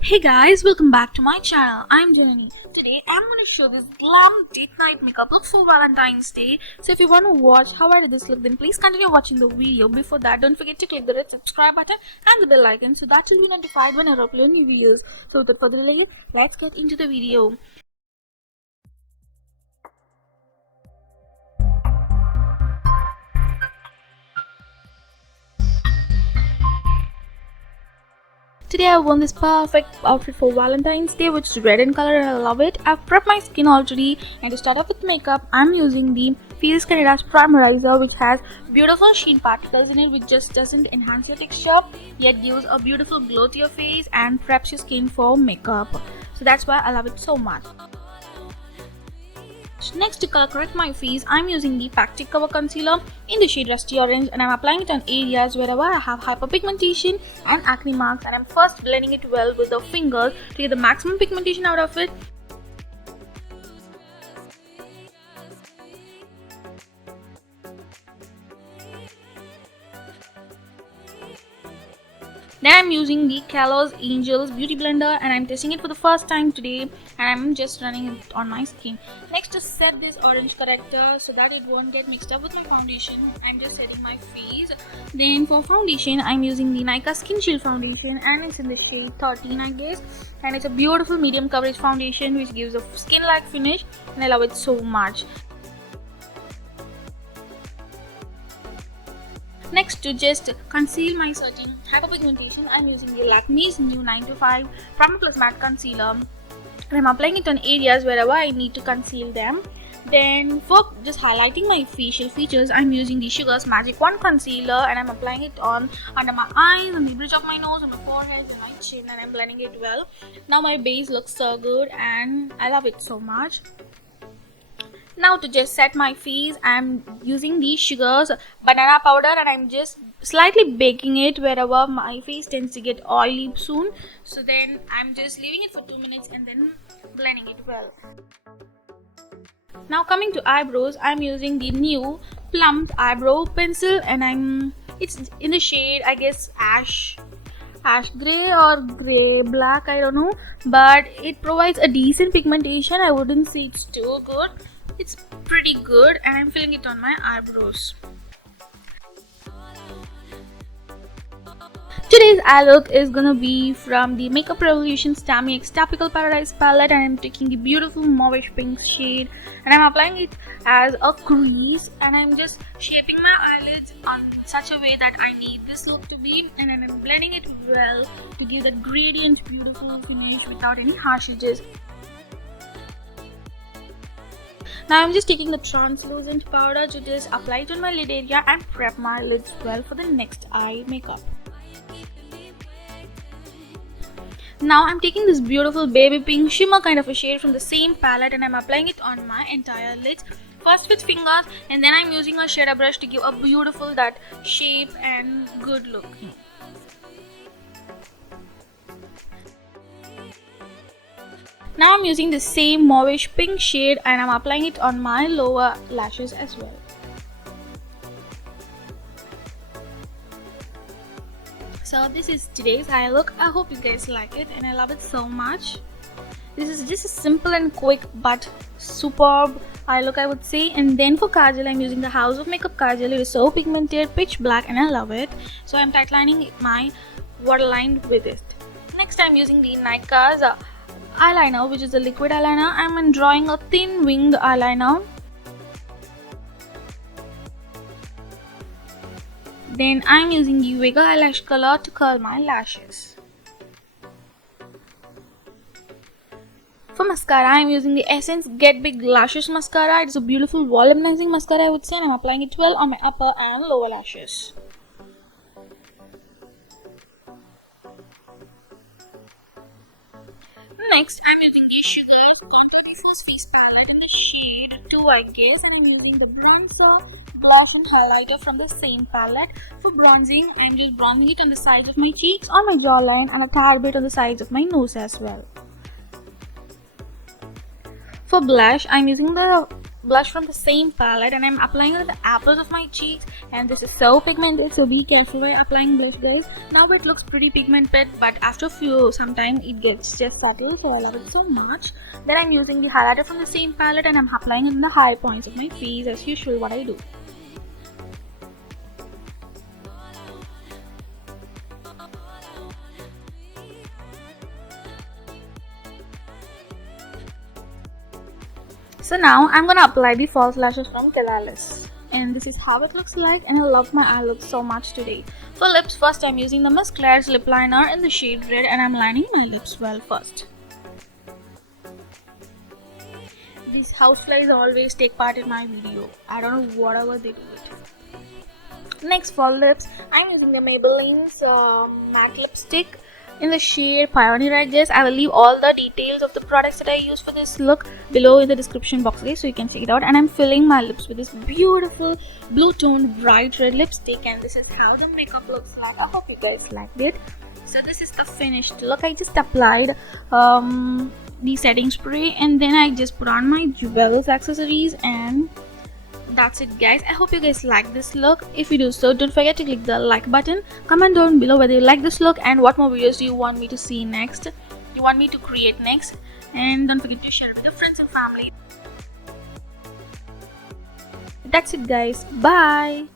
Hey guys, welcome back to my channel. I'm Janani. Today I'm going to show this glam date night makeup look for Valentine's Day. So if you want to watch how I did this look, then please continue watching the video. Before that, don't forget to click the red subscribe button and the bell icon so that you'll be notified when I upload new videos. So without further delay, let's get into the video. Today I won this perfect outfit for Valentine's Day, which is red in color and I love it. I've prepped my skin already, and to start off with makeup, I'm using the Beauties primeriser, which has beautiful sheen particles in it, which just doesn't enhance your texture yet gives a beautiful glow to your face and preps your skin for makeup. So that's why I love it so much. Next, to color correct my face, I'm using the Pactic Cover Concealer in the shade Rusty Orange, and I'm applying it on areas wherever I have hyperpigmentation and acne marks, and I'm first blending it well with the fingers to get the maximum pigmentation out of it. Then I'm using the Calailis Angels Beauty Blender, and I'm testing it for the first time today, and I'm just running it on my skin. Next, to set this orange corrector so that it won't get mixed up with my foundation, I'm just setting my face. Then for foundation, I'm using the Nykaa Skin Shield foundation, and it's in the shade 13 I guess, and it's a beautiful medium coverage foundation which gives a skin-like finish, and I love it so much. Next, to just conceal my certain hyperpigmentation, I'm using the Lakme's new 925 Primer Plus Matte Concealer, and I'm applying it on areas wherever I need to conceal them. Then for just highlighting my facial features, I'm using the Sugar's Magic Wand Concealer, and I'm applying it on under my eyes, on the bridge of my nose, on my forehead, and my chin, and I'm blending it well. Now my base looks so good and I love it so much. Now to just set my face, I'm using the Sugar's banana powder, and I'm just slightly baking it wherever my face tends to get oily soon. So then I'm just leaving it for 2 minutes and then blending it well. Now coming to eyebrows, I'm using the new Plum eyebrow pencil, and it's in the shade I guess ash gray or gray black, I don't know, but it provides a decent pigmentation. I wouldn't say it's too good. It's pretty good, and I'm filling it on my eyebrows. Today's eye look is gonna be from the Makeup Revolution's Tammi X Topical Paradise palette, and I'm taking the beautiful mauvish pink shade, and I'm applying it as a crease, and I'm just shaping my eyelids on such a way that I need this look to be, and then I'm blending it well to give that gradient beautiful finish without any harsh edges. Now I'm just taking the translucent powder to just apply it on my lid area and prep my lids well for the next eye makeup. Now I'm taking this beautiful baby pink shimmer kind of a shade from the same palette, and I'm applying it on my entire lids. First with fingers, and then I'm using a shader brush to give a beautiful that shape and good look. Now I'm using the same mauvish pink shade, and I'm applying it on my lower lashes as well. So this is today's eye look. I hope you guys like it, and I love it so much. This is just a simple and quick but superb eye look, I would say. And then for kajal, I'm using the House of Makeup kajal. It is so pigmented, pitch black, and I love it. So I'm tightlining my waterline with it. Next, I'm using the Nykaa's eyeliner, which is a liquid eyeliner. I'm drawing a thin winged eyeliner. Then I'm using the Vega eyelash color to curl my lashes. For mascara, I'm using the Essence Get Big Lashes Mascara. It's a beautiful volumizing mascara, I would say, and I'm applying it well on my upper and lower lashes. Next, I'm using the Sugar's Contour First Face palette in the shade 2 I guess, and I'm using the Bronzer Blush and Highlighter from the same palette. For bronzing, I'm just bronzing it on the sides of my cheeks, on my jawline, and a tad bit on the sides of my nose as well. For blush, I'm using the blush from the same palette, and I'm applying it at the apples of my cheeks, and this is so pigmented, so be careful while applying blush, guys. Now it looks pretty pigmented, but after some time it gets just subtle, so I love it so much. Then I'm using the highlighter from the same palette, and I'm applying it in the high points of my face as usual what I do. So now I'm gonna apply the false lashes from Calailis, and this is how it looks like, and I love my eye look so much today. For lips, first I'm using the Miss Claire's lip liner in the shade red, and I'm lining my lips well first. These houseflies always take part in my video. I don't know whatever they do it. Next, for lips, I'm using the Maybelline's matte lipstick in the shade Pioneer, guys. I will leave all the details of the products that I use for this look below in the description box, guys, so you can check it out. And I'm filling my lips with this beautiful blue toned bright red lipstick, and this is how the makeup looks like. I hope you guys liked it. So this is the finished look. I just applied the setting spray, and then I just put on my jewels, accessories, and that's it, guys. I hope you guys like this look. If you do so, don't forget to click the like button. Comment down below whether you like this look and what more videos do you want me to see next, you want me to create next, and don't forget to share it with your friends and family. That's it, guys. Bye.